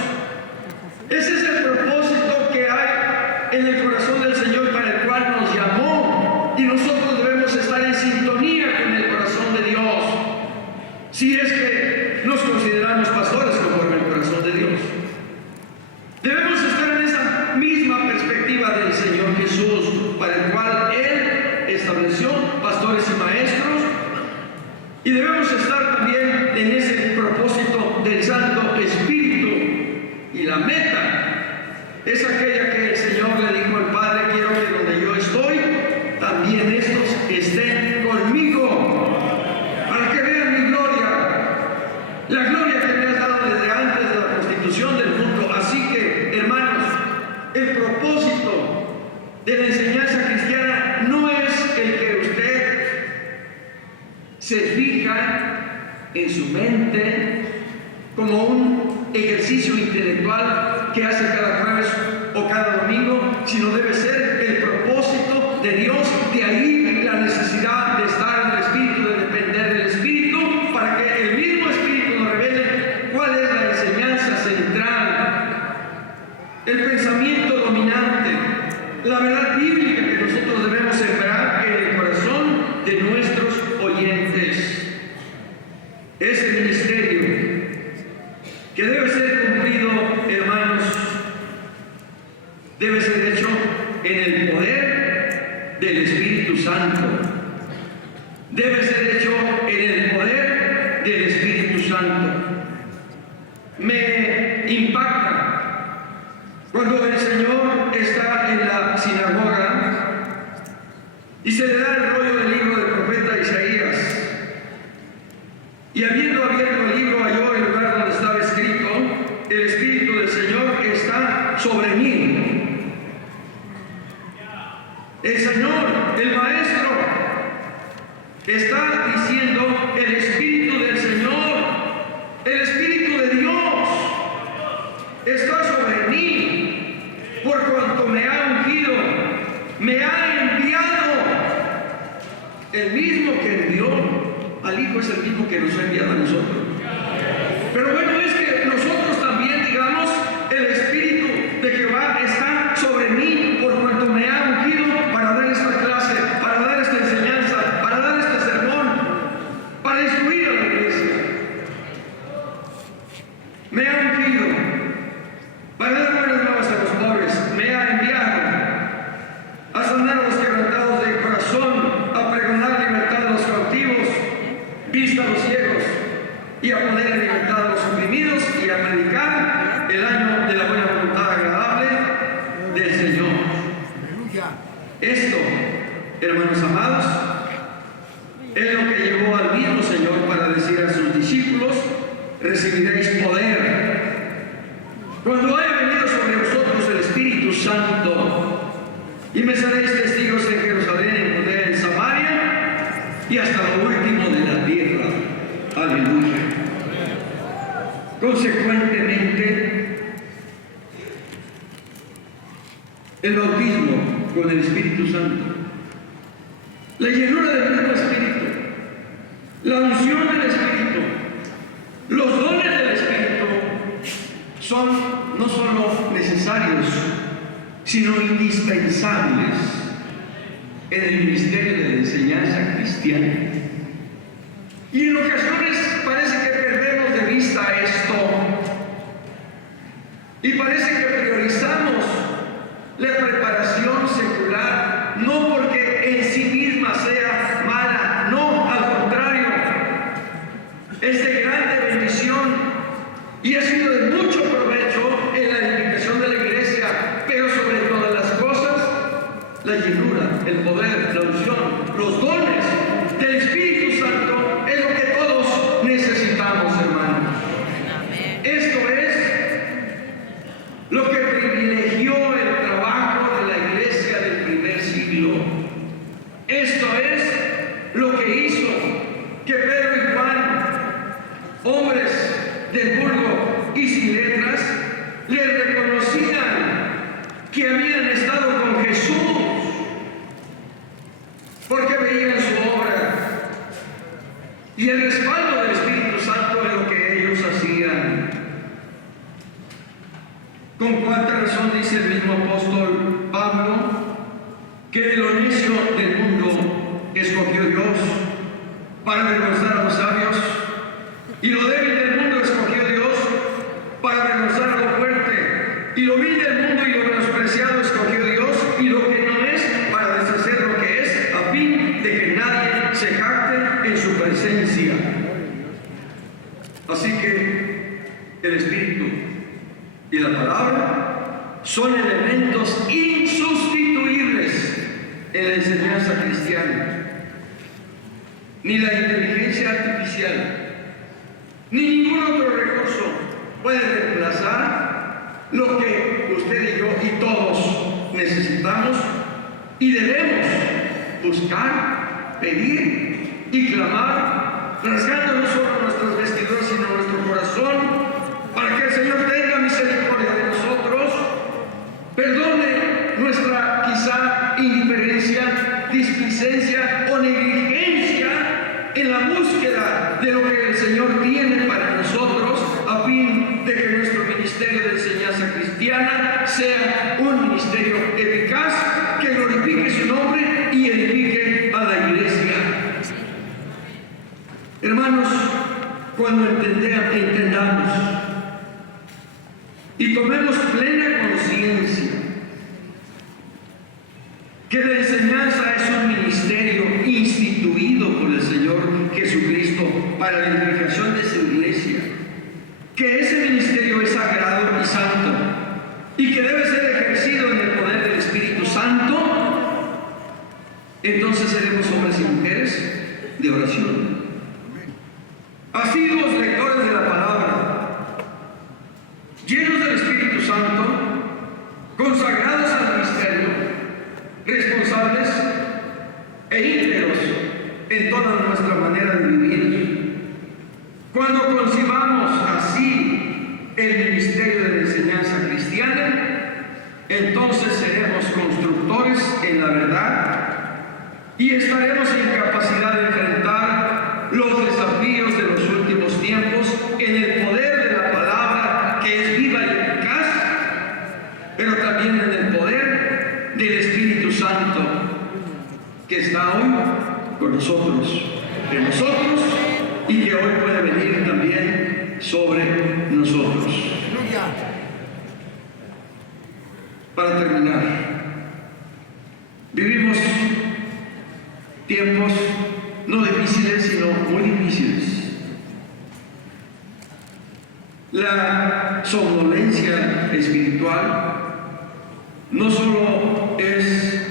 Ese es el propósito que hay en el corazón del Señor, para el cual nos llamó, y nosotros debemos estar en sintonía con el corazón de Dios, si es que nos consideramos pastores conforme al corazón de Dios. Debemos estar en esa misma perspectiva del Señor Jesús, para el cual Él estableció pastores y maestros, y debemos estar también en ese propósito del Santo Espíritu. Y la meta es aquella que el Señor le dijo al Padre: quiero que donde yo estoy, también estos estén conmigo, para que vean mi gloria, la gloria que me has dado desde antes de la constitución del mundo. Así que, hermanos, el propósito de la enseñanza cristiana no es el que usted se fija en su mente como un ejercicio intelectual que hace cada jueves o cada domingo, sino debe ser el propósito de Dios. De ahí la necesidad de estar en el Espíritu, de depender del Espíritu, para que el mismo Espíritu nos revele cuál es la enseñanza central, el pensamiento dominante, la verdad bíblica que nosotros debemos sembrar en el corazón de nuestros oyentes. Ese ministerio que debe ser cumplido, hermanos, debe ser hecho en el poder del Espíritu Santo. Debe ser hecho en el poder del Espíritu Santo. Me impacta cuando el Señor está en la sinagoga y se le da el rollo del libro del profeta Isaías. Y habiendo abierto el libro, halló el lugar donde estaba escrito: el Espíritu del Señor está sobre mí. El Señor, el Maestro, está diciendo: el Espíritu del Señor, el Espíritu de Dios, está sobre mí, por cuanto me ha ungido, me ha enviado. El mismo que envió al Hijo es el mismo que nos ha enviado a nosotros. Pero bueno, es que nosotros también digamos: el Espíritu de Jehová está sobre mí, por cuanto me ha ungido para dar esta clase, para dar esta enseñanza, para dar este sermón, para instruir a la iglesia. Me ha ungido para dar buenas nuevas a los pobres, me ha enviado a sanar a los quebrantados de corazón, a pregonar libertad a los cautivos, vista a los ciegos, y a poner en libertad a los oprimidos, y a predicar el año de la buena voluntad agradable del Señor. Esto, hermanos amados, es lo que llevó al mismo Señor para decir a sus discípulos: recibiréis poder cuando haya venido sobre vosotros el Espíritu Santo, y me seréis testigos en Jerusalén, en Judea, en Samaria y hasta lo último de la tierra. Aleluya. Consecuentemente, el bautismo con el Espíritu Santo, la llenura del mismo Espíritu, la unción del Espíritu, los dones del Espíritu son no solo necesarios, sino indispensables en el ministerio de la enseñanza cristiana. Y en ocasiones parece que perdemos de vista esto, y parece que priorizamos la preparación secular, no porque en sí misma sea mala, no, al contrario, es de grande bendición y ha sido de mucho provecho en la edificación de la iglesia, pero sobre todas las cosas, la llenura, el poder, la unción, los dones del Espíritu Santo es lo que todos necesitamos, hermanos. Esto es lo que privilegió el trabajo de la iglesia del primer siglo. Esto es lo que hizo que Pedro y Juan, hombres Con cuánta razón dice el mismo apóstol Pablo que lo necio del mundo escogió Dios para avergonzar a los sabios, y lo débil del mundo escogió Dios para avergonzar a lo fuerte, y lo vil del mundo y lo menospreciado escogió Dios, y lo que no es para deshacer lo que es, a fin de que nadie se jacte en su presencia. Así que el Espíritu y la palabra son elementos insustituibles en la enseñanza cristiana. Ni la inteligencia artificial, ni ningún otro recurso puede reemplazar lo que usted y yo y todos necesitamos y debemos buscar, pedir y clamar, rasgando no solo nuestras vestiduras, sino nuestro corazón, para que el Señor tenga misericordia de nosotros, perdone nuestra quizá indiferencia, displicencia o negligencia en la búsqueda de lo que el Señor tiene para nosotros, a fin de que nuestro ministerio de enseñanza cristiana sea un ministerio eficaz, que glorifique su nombre y edifique a la iglesia. Hermanos, cuando entendamos y tomemos plena conciencia que la enseñanza es un ministerio instituido por el Señor Jesucristo para la edificación de su iglesia, que ese ministerio es sagrado y santo y que debe ser ejercido en el poder del Espíritu Santo, entonces seremos hombres y mujeres de oración, asiduos lectores de la palabra, llenos del Espíritu Santo, consagrados al ministerio, responsables e íntegros en toda nuestra manera de vivir. Cuando concibamos así el ministerio de la enseñanza cristiana, entonces seremos constructores en la verdad y estaremos en capacidad de enfrentar los desafíos de los últimos tiempos en el poder de la palabra, que es viva y eficaz, pero también en el poder del Espíritu Santo, que está hoy con nosotros, de nosotros, y que hoy puede venir también sobre nosotros. Para terminar, vivimos tiempos no difíciles, sino muy difíciles. La somnolencia espiritual no solo es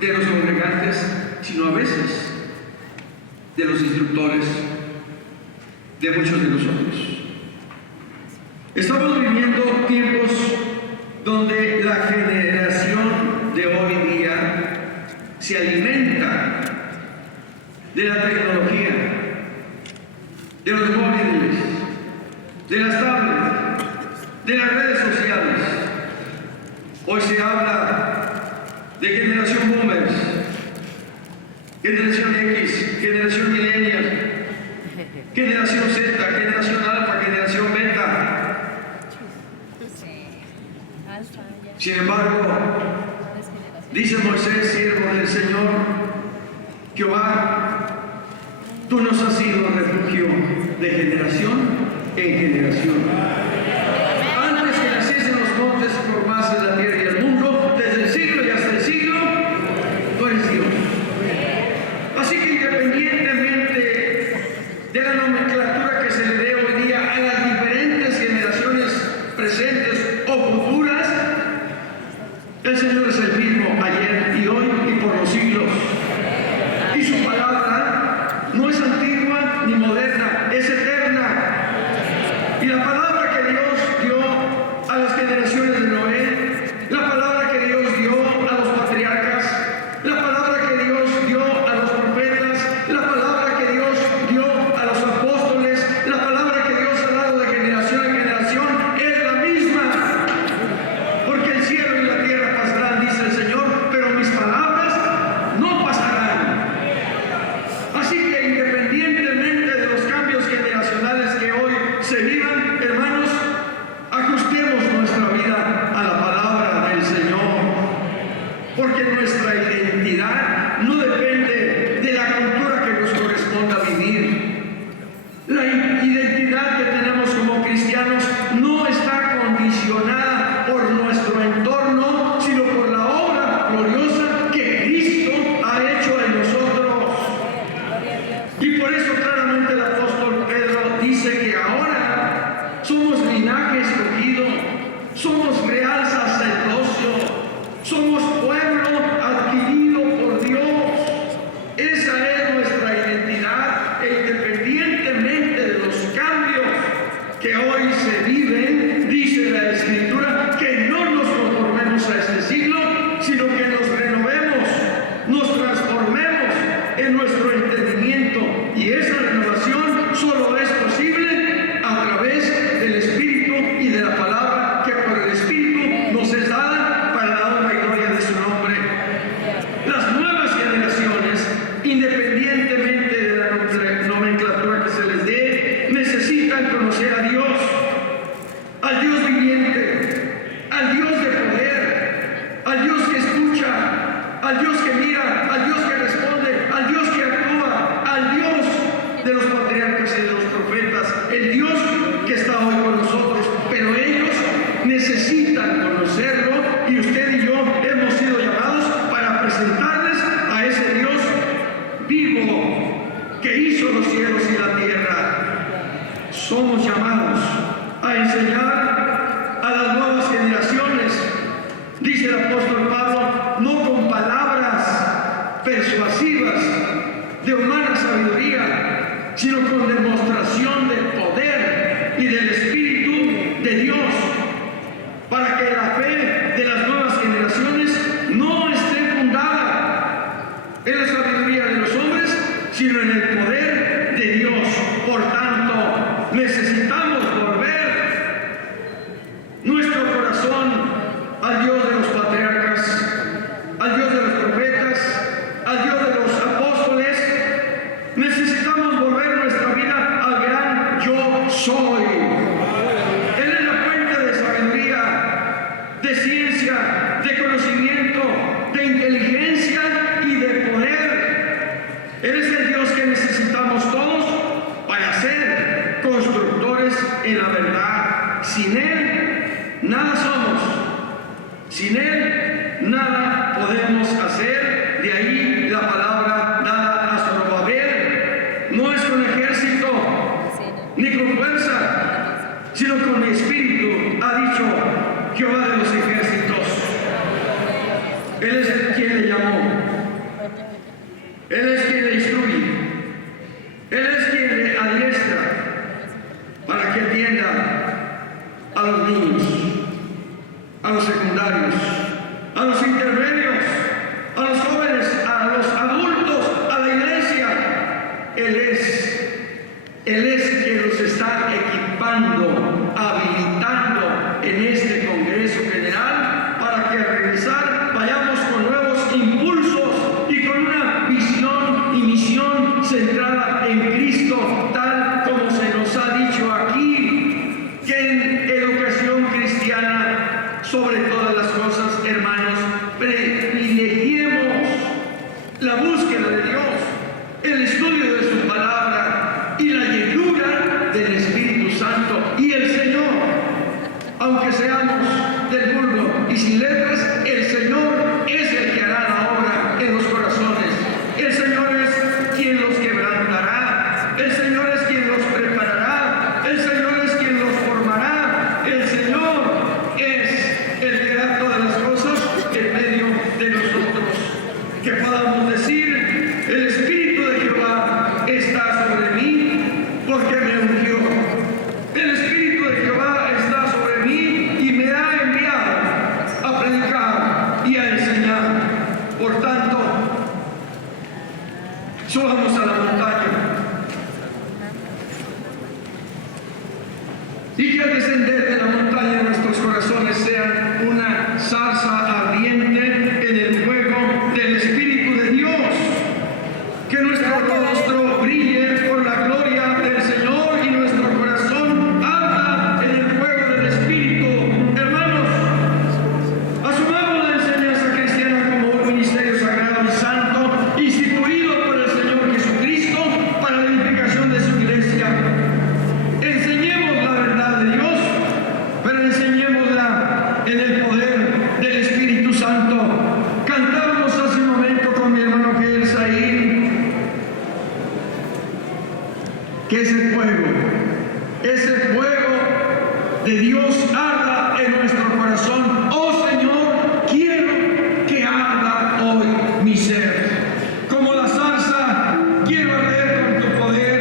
de los congregantes, sino a veces de los instructores, de muchos de nosotros. Estamos viviendo tiempos donde la generación de hoy día se alimenta de la tecnología, de los móviles, de las tablets, de las redes sociales. Hoy se habla de generación boomers, generación X, generación millennial, generación Z, generación alfa, generación beta. Sin embargo, dice Moisés, siervo del Señor, Jehová, tú nos has sido refugio de generación en generación. Antes que naciesen los montes y formasen la tierra y el mundo, desde el siglo y hasta el siglo, tú eres Dios. Así que independientemente de la nomenclatura que se le dé hoy día a las diferentes generaciones presentes o futuras, el Señor es el mismo ayer y hoy y por los siglos. Y su palabra no es antigua ni moderna, es eterna. Y la palabra que Dios dio a las generaciones de Noé, la palabra que Dios dio a los patriarcas, la palabra que Dios dio a los profetas, la palabra que Dios dio a los apóstoles, la palabra que Dios ha dado de generación en generación es la misma. Porque el cielo y la tierra pasarán, dice el Señor, pero mis palabras no pasarán. Así que independientemente de los cambios generacionales que hoy se vivan, hermanos, ajustemos nuestra vida porque nuestra identidad no depende de la cultura que nos corresponda vivir. La identidad que tenemos como cristianos no está condicionada por nuestro entorno, sino por la obra gloriosa que Cristo ha hecho en nosotros. Y por eso claramente el apóstol Pedro dice que ahora somos linaje escogido, somos real sacerdocio, somos pueblo adquirido por Dios. Esa es nuestra identidad, e independientemente de los cambios que hoy se viven, dice la Escritura, que no nos conformemos a este siglo, sino que nos renovemos, nos transformemos en nuestro entendimiento. Y esa renovación solo es posible a través del Espíritu y de la palabra que por el Espíritu nos es dada para la honra y gloria de su nombre. Las nuevas generaciones, independientemente de la nomenclatura que se les dé, necesitan conocer a Dios, al Dios viviente, al Dios de poder, al Dios que escucha, al Dios que mira, al Dios que responde, al Dios que actúa, al Dios de los patriarcas y de los profetas, el Dios que está hoy con nosotros. Pero ellos necesitan conocerlo, y usted y yo hemos sido llamados para presentarles a ese Dios vivo que hizo los cielos y la tierra. Somos llamados a enseñar a las nuevas generaciones, dice el apóstol Pablo, no con palabras persuasivas de humana sabiduría, sino con demostración del poder y del Espíritu de Dios, para que la fe de las nuevas generaciones no esté fundada en la sabiduría de los hombres, sino en el poder de Dios. Por tanto, necesitamos volver nuestro corazón al Dios de los patriarcas, al Dios de los profetas, al Dios de los apóstoles. Necesitamos volver nuestra vida al gran yo soy. Él es la fuente de sabiduría, de ciencia, de conocimiento, de inteligencia y de poder. Él es el Dios que necesitamos todos para ser constructores en la verdad. Sin Él, nada somos. Sin Él, nada podemos hacer. De ahí la palabra dada a Zorobabel. No es con ejército, ni con fuerza, sino con mi espíritu, ha dicho Jehová de los ejércitos. Él es quien le llamó, Él es quien le instruye, Él es quien le adiestra para que atienda a los niños, a los secundarios, a los intermedios, a los jóvenes, a los adultos, a la iglesia. Él es quien los está equipando, habilitando en este Congreso General para que al regresar vayamos con nuevos impulsos y con una visión y misión centrada en Cristo, tal como se nos ha dicho aquí, que en educación cristiana, sobre todas las cosas, hermanos, privilegiemos la búsqueda de Dios, el estudio de su palabra y la llenura del Espíritu Santo. Y el Señor, aunque seamos del mundo y sin letras, el Señor es el que hará la obra en los corazones. El Señor es quien los quebrantará, el Señor es quien los preparará, el Señor es quien los formará, el Señor es el que de Dios arda en nuestro corazón. Oh Señor, quiero que arda hoy mi ser. Como la zarza, quiero arder con tu poder.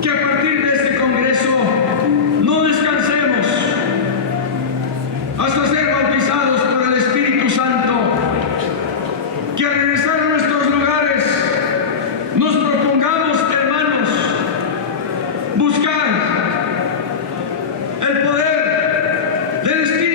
Que a partir de este congreso no descansemos hasta ser bautizados por el Espíritu Santo. Que al regresar a nuestros lugares nos propongamos, hermanos, buscar el poder del Espíritu